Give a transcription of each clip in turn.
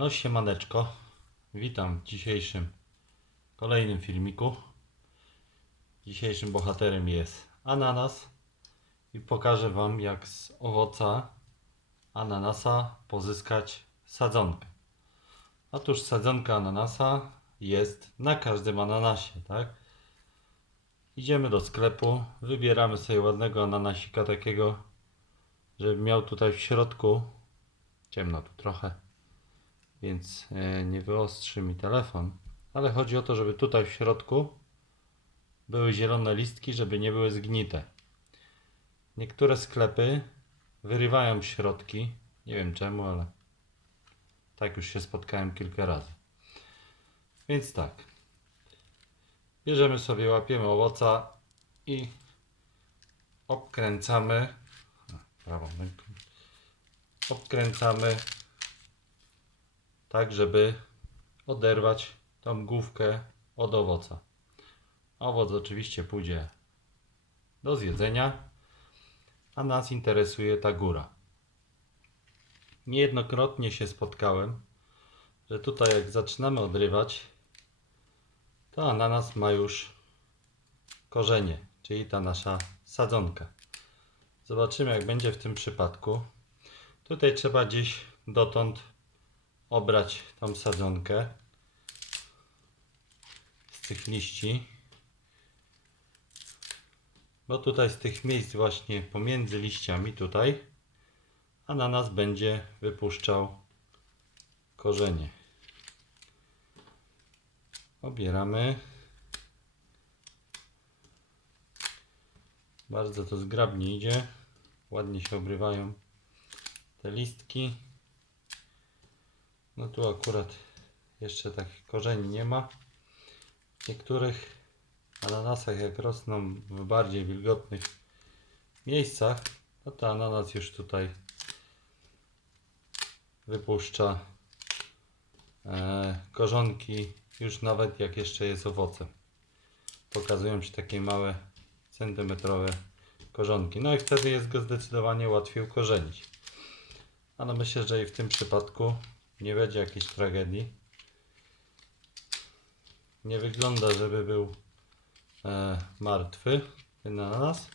No siemaneczko, witam w dzisiejszym kolejnym filmiku. Dzisiejszym bohaterem jest ananas i pokażę Wam jak z owoca ananasa pozyskać sadzonkę. Otóż sadzonka ananasa jest na każdym ananasie, tak? Idziemy do sklepu, wybieramy sobie ładnego ananasika takiego, żeby miał tutaj w środku ciemno tu trochę więc e, nie wyostrzy mi telefon. Ale chodzi o to, żeby tutaj w środku były zielone listki, żeby nie były zgnite. Niektóre sklepy wyrywają środki. Nie wiem czemu, ale tak już się spotkałem kilka razy. Więc tak. Bierzemy sobie, łapiemy owoca i obkręcamy. Prawą ręką. Obkręcamy tak żeby oderwać tą główkę od owoca. Owoc oczywiście pójdzie do zjedzenia, a nas interesuje ta góra. Niejednokrotnie się spotkałem, że tutaj jak zaczynamy odrywać, to ananas ma już korzenie, czyli ta nasza sadzonka. Zobaczymy jak będzie w tym przypadku. Tutaj trzeba gdzieś dotąd obrać tą sadzonkę z tych liści. Bo tutaj z tych miejsc właśnie pomiędzy liściami tutaj ananas będzie wypuszczał korzenie. Obieramy. Bardzo to zgrabnie idzie. Ładnie się obrywają te listki. No tu akurat jeszcze takich korzeni nie ma. W niektórych ananasach jak rosną w bardziej wilgotnych miejscach, no to ananas już tutaj wypuszcza e, korzonki już nawet jak jeszcze jest owocem. Pokazują się takie małe centymetrowe korzonki. No i wtedy jest go zdecydowanie łatwiej ukorzenić. Ale myślę, że i w tym przypadku nie będzie jakiejś tragedii. Nie wygląda, żeby był e, martwy ten ananas.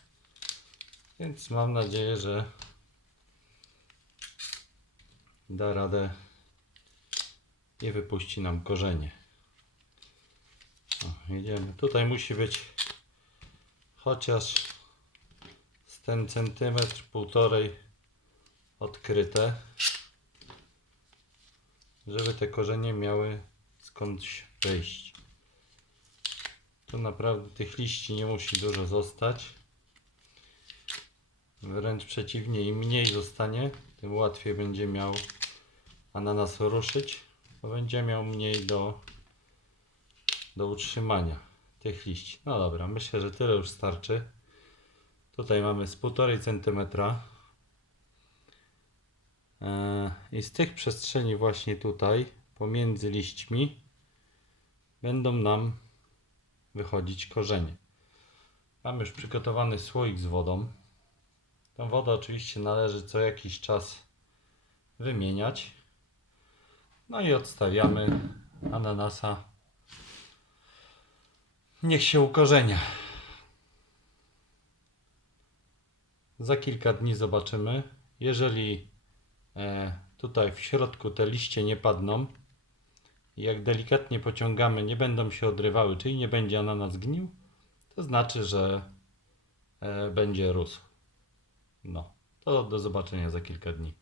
Więc mam nadzieję, że da radę i wypuści nam korzenie. O, idziemy. Tutaj musi być chociaż z ten centymetr, półtorej odkryte żeby te korzenie miały skądś wyjść. Tu naprawdę tych liści nie musi dużo zostać. Wręcz przeciwnie, im mniej zostanie, tym łatwiej będzie miał ananas ruszyć, bo będzie miał mniej do, do utrzymania tych liści. No dobra, myślę, że tyle już starczy. Tutaj mamy z 1,5 cm I z tych przestrzeni właśnie tutaj, pomiędzy liśćmi, będą nam wychodzić korzenie. Mam już przygotowany słoik z wodą. Tą wodę oczywiście należy co jakiś czas wymieniać. No i odstawiamy ananasa. Niech się ukorzenia. Za kilka dni zobaczymy. Jeżeli E, tutaj w środku te liście nie padną. Jak delikatnie pociągamy, nie będą się odrywały, czyli nie będzie ananas gnił, to znaczy, że e, będzie rósł. No, to do zobaczenia za kilka dni.